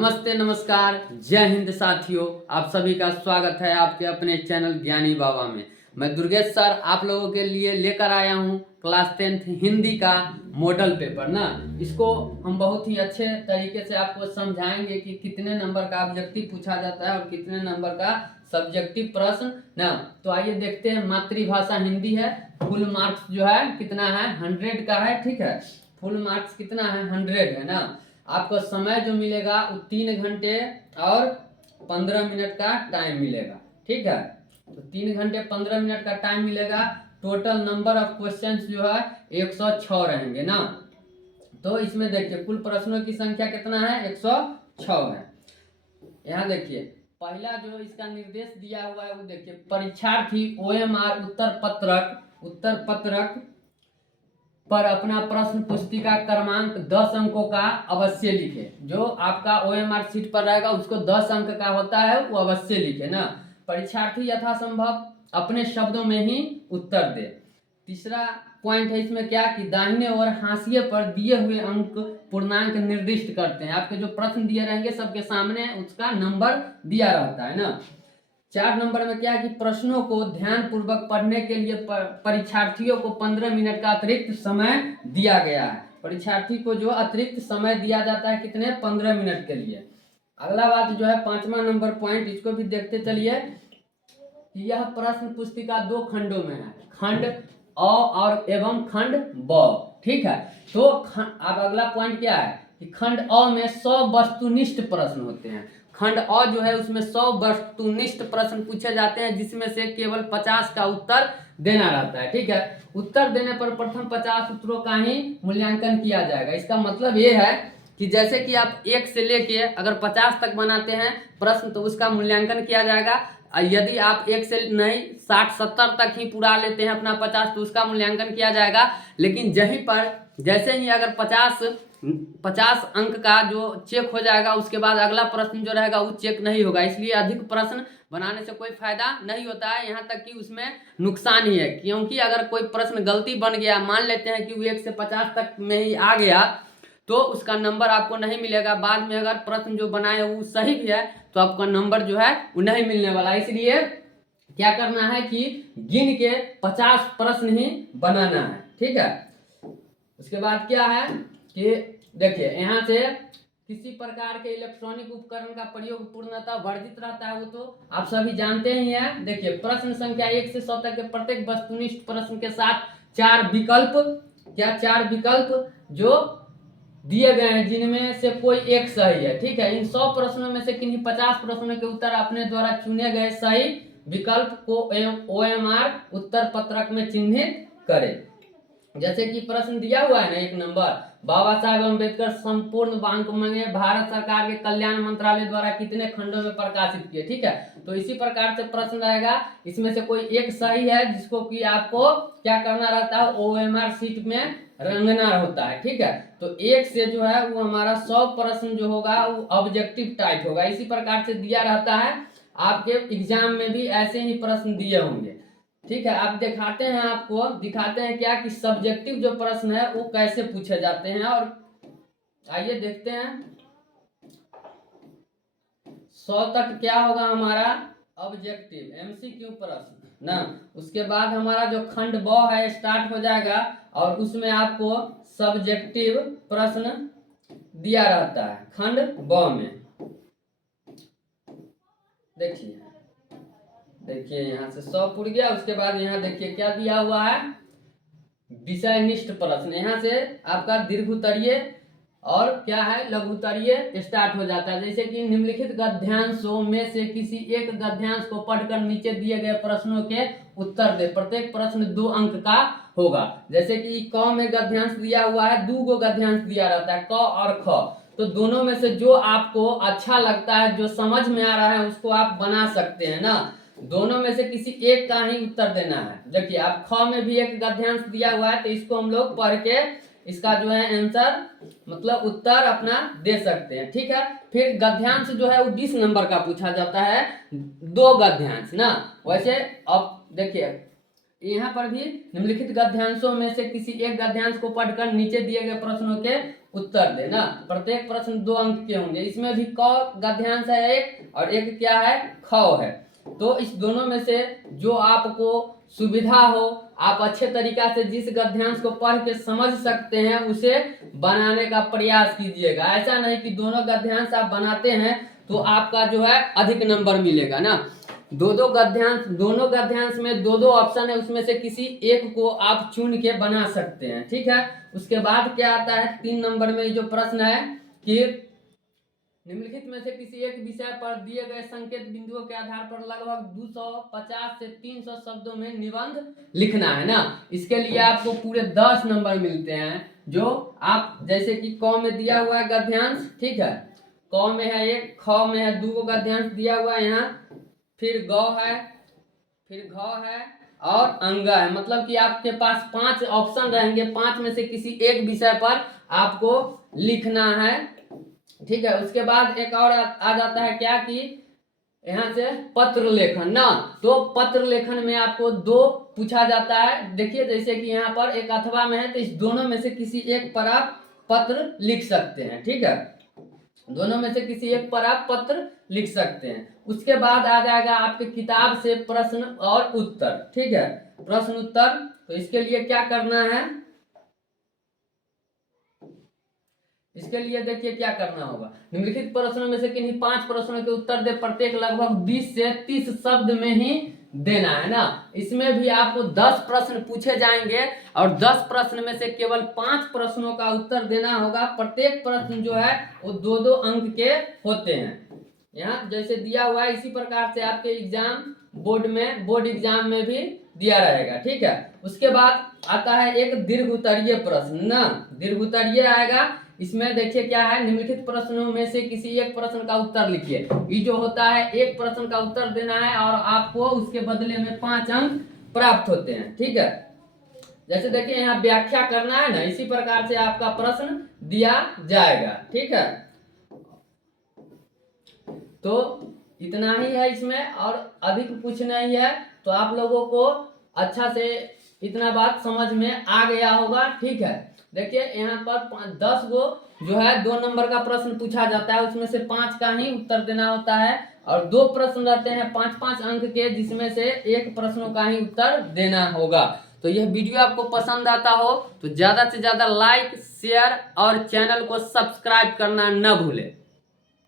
नमस्ते नमस्कार जय हिंद साथियों, आप सभी का स्वागत है आपके अपने चैनल ज्ञानी बाबा में। मैं दुर्गेश सर आप लोगों के लिए लेकर आया हूँ क्लास 10th हिंदी का मॉडल पेपर ना। इसको हम बहुत ही अच्छे तरीके से आपको समझाएंगे कि कितने नंबर का ऑब्जेक्टिव पूछा जाता है और कितने नंबर का सब्जेक्टिव प्रश्न ना। तो आइए देखते हैं। मातृभाषा हिंदी है, फुल मार्क्स जो है कितना है 100 का है, ठीक है। फुल मार्क्स कितना है 100 है ना। आपको समय जो मिलेगा वो 3 घंटे और 15 मिनट का टाइम मिलेगा, ठीक है। तो 3 घंटे 15 मिनट का टाइम मिलेगा। टोटल नंबर ऑफ क्वेश्चंस जो है 106 रहेंगे ना। तो इसमें देखिए कुल प्रश्नों की संख्या कितना है 106 है। यहाँ देखिए पहला जो इसका निर्देश दिया हुआ है वो देखिए, परीक्षार्थी OMR उत्तर पत्रक पर अपना प्रश्न पुस्तिका क्रमांक 10 अंकों का अवश्य लिखे। जो आपका OMR सीट पर रहेगा उसको 10 अंक का होता है, वो अवश्य लिखे ना। परीक्षार्थी यथासंभव अपने शब्दों में ही उत्तर दे। तीसरा पॉइंट है इसमें क्या कि दाहिने और हाशिए पर दिए हुए अंक पूर्णांक निर्दिष्ट करते हैं। आपके जो प्रश्न दिए रहेंगे सबके सामने उसका नंबर दिया रहता है ना। 4 नंबर में क्या है कि प्रश्नों को ध्यान पूर्वक पढ़ने के लिए परीक्षार्थियों को 15 मिनट का अतिरिक्त समय दिया गया है। परीक्षार्थी को जो अतिरिक्त समय दिया जाता है कितने 15 मिनट के लिए। अगला बात जो है 5वां नंबर पॉइंट, इसको भी देखते चलिए कि यह प्रश्न पुस्तिका 2 खंडों में है, खंड अ और एवं खंड ब, ठीक है। तो अब अगला पॉइंट क्या है कि खंड अ में 100 वस्तुनिष्ठ प्रश्न होते हैं। खंड अ जो है उसमें 100 वस्तुनिष्ठ प्रश्न पूछे जाते हैं, जिसमें से केवल 50 का उत्तर देना रहता है, ठीक है। उत्तर देने पर प्रथम 50 उत्तरों का ही मूल्यांकन किया जाएगा। इसका मतलब ये है कि जैसे कि आप 1 से लेके अगर 50 तक बनाते हैं प्रश्न तो उसका मूल्यांकन किया जाएगा। यदि आप 1 से नहीं 60-70 तक ही पूरा लेते हैं अपना 50 तो उसका मूल्यांकन किया जाएगा। लेकिन यहीं पर जैसे ही अगर 50 अंक का जो चेक हो जाएगा उसके बाद अगला प्रश्न जो रहेगा वो चेक नहीं होगा। इसलिए अधिक प्रश्न बनाने से कोई फायदा नहीं होता है, यहाँ तक कि उसमें नुकसान ही है। क्योंकि अगर कोई प्रश्न गलती बन गया, मान लेते हैं कि वो 1 से 50 तक में ही आ गया तो उसका नंबर आपको नहीं मिलेगा। बाद में अगर प्रश्न जो बनाए वो सही भी है तो आपका नंबर जो है वो नहीं मिलने वाला। इसलिए क्या करना है कि गिन के 50 प्रश्न ही बनाना है, ठीक है। उसके बाद क्या है कि देखिए यहाँ से किसी प्रकार के इलेक्ट्रॉनिक उपकरण का प्रयोग पूर्णतः वर्जित रहता है, वो तो आप सभी जानते ही हैं। देखिए प्रश्न संख्या 1 से 100 तक के प्रत्येक वस्तुनिष्ठ प्रश्न के साथ 4 विकल्प जो दिए गए हैं, जिनमें से कोई एक सही है, ठीक है। इन 100 प्रश्नों में से किन्हीं 50 प्रश्नों के उत्तर अपने द्वारा चुने गए सही विकल्प को OMR उत्तर पत्रक में चिन्हित करें। जैसे कि प्रश्न दिया हुआ है ना 1 नंबर, बाबा साहेब अम्बेडकर संपूर्ण वांग्मय भारत सरकार के कल्याण मंत्रालय द्वारा कितने खंडों में प्रकाशित किए, ठीक है। तो इसी प्रकार से प्रश्न रहेगा, इसमें से कोई एक सही है जिसको कि आपको क्या करना रहता है OMR सीट में रंगना होता है, ठीक है। तो 1 से जो है वो हमारा 100 प्रश्न जो होगा वो ऑब्जेक्टिव टाइप होगा। इसी प्रकार से दिया रहता है, आपके एग्जाम में भी ऐसे ही प्रश्न दिए होंगे, ठीक है। आप दिखाते हैं क्या कि सब्जेक्टिव जो प्रश्न है वो कैसे पूछे जाते हैं। और आइए देखते हैं 100 तक क्या होगा हमारा ऑब्जेक्टिव MCQ प्रश्न ना। उसके बाद हमारा जो खंड ब है स्टार्ट हो जाएगा और उसमें आपको सब्जेक्टिव प्रश्न दिया रहता है खंड ब में। देखिए यहाँ से 100 पुर गया। उसके बाद यहाँ देखिए क्या दिया हुआ है विषयनिष्ठ प्रश्न। यहाँ से आपका दीर्घोत्तरीय और क्या है लघुत्तरीय स्टार्ट हो जाता है। जैसे कि निम्नलिखित गद्यांशों में से किसी एक गद्यांश को पढ़कर नीचे दिए गए प्रश्नों के उत्तर दे। प्रत्येक प्रश्न 2 अंक का होगा। जैसे कि क में गद्यांश दिया हुआ है, 2 गो गद्यांश दिया रहता है क और ख। तो दोनों में से जो आपको अच्छा लगता है, जो समझ में आ रहा है उसको आप बना सकते हैं ना। दोनों में से किसी एक का ही उत्तर देना है। देखिए आप ख में भी एक गद्यांश दिया हुआ है तो इसको हम लोग पढ़ के इसका जो है आंसर मतलब उत्तर अपना दे सकते हैं, ठीक है। फिर गद्यांश जो है वो 20 नंबर का पूछा जाता है, 2 गद्यांश ना। वैसे अब देखिए यहाँ पर भी निम्नलिखित गद्यांशों में से किसी एक गद्यांश को पढ़कर नीचे दिए गए प्रश्नों के उत्तर देना। प्रत्येक प्रश्न 2 अंक के होंगे। इसमें भी क गद्यांश है एक और एक क्या है, ख है। तो इस दोनों में से जो आपको सुविधा हो, आप अच्छे तरीका से जिस गद्यांश को पढ़ के समझ सकते हैं उसे बनाने का प्रयास कीजिएगा। ऐसा नहीं कि दोनों गद्यांश आप बनाते हैं तो आपका जो है अधिक नंबर मिलेगा ना। दोनों गद्यांश में दो ऑप्शन है, उसमें से किसी एक को आप चुन के बना सकते हैं। ठीक है, उसके बाद क्या आता है 3 नंबर में जो प्रश्न है कि निम्नलिखित में से किसी एक विषय पर दिए गए संकेत बिंदुओं के आधार पर लगभग 250 से 300 शब्दों में निबंध लिखना है ना। इसके लिए आपको पूरे 10 नंबर मिलते हैं, जो आप जैसे कि क में दिया हुआ है गद्यांश, ठीक है, क में है एक, ख में है 2 गद्यांश दिया हुआ है यहाँ, फिर ग है, फिर घ है और अंग है। मतलब कि आपके पास 5 ऑप्शन रहेंगे, 5 में से किसी एक विषय पर आपको लिखना है। ठीक है, उसके बाद एक और आ जाता है क्या कि यहाँ से पत्र लेखन ना। तो पत्र लेखन में आपको 2 पूछा जाता है। देखिए जैसे कि यहाँ पर एक अथवा में है, तो इस दोनों में से किसी एक पर आप पत्र लिख सकते हैं। ठीक है, दोनों में से किसी एक पर आप पत्र लिख सकते हैं। उसके बाद आ जाएगा आपके किताब से प्रश्न और उत्तर। ठीक है, प्रश्न उत्तर। तो इसके लिए क्या करना है, इसके लिए देखिए क्या करना होगा। निम्नलिखित प्रश्नों में से किन्हीं 5 प्रश्नों के उत्तर दे, प्रत्येक लगभग 20 से 30 शब्द में ही देना है ना। इसमें भी आपको 10 प्रश्न पूछे जाएंगे और 10 प्रश्न में से केवल 5 प्रश्नों का उत्तर देना होगा। प्रत्येक प्रश्न जो है वो 2-2 अंक के होते हैं। यहाँ जैसे दिया हुआ है इसी प्रकार से आपके एग्जाम बोर्ड एग्जाम में भी दिया रहेगा। ठीक है, उसके बाद आता है एक दीर्घ उत्तरीय प्रश्न ना। दीर्घ उत्तरीय आएगा, इसमें देखिए क्या है, निम्नलिखित प्रश्नों में से किसी एक प्रश्न का उत्तर लिखिए। ये जो होता है एक प्रश्न का उत्तर देना है और आपको उसके बदले में 5 अंक प्राप्त होते हैं। ठीक है, जैसे देखिए यहाँ व्याख्या करना है ना, इसी प्रकार से आपका प्रश्न दिया जाएगा। ठीक है, तो इतना ही है इसमें और अधिक कुछ नहीं है। तो आप लोगों को अच्छा से इतना बात समझ में आ गया होगा। ठीक है, देखिए यहाँ पर 10 गो जो है 2 नंबर का प्रश्न पूछा जाता है, उसमें से 5 का ही उत्तर देना होता है और 2 प्रश्न रहते हैं 5-5 अंक के, जिसमें से 1 प्रश्नों का ही उत्तर देना होगा। तो यह वीडियो आपको पसंद आता हो तो ज़्यादा से ज़्यादा लाइक, शेयर और चैनल को सब्सक्राइब करना न भूलें।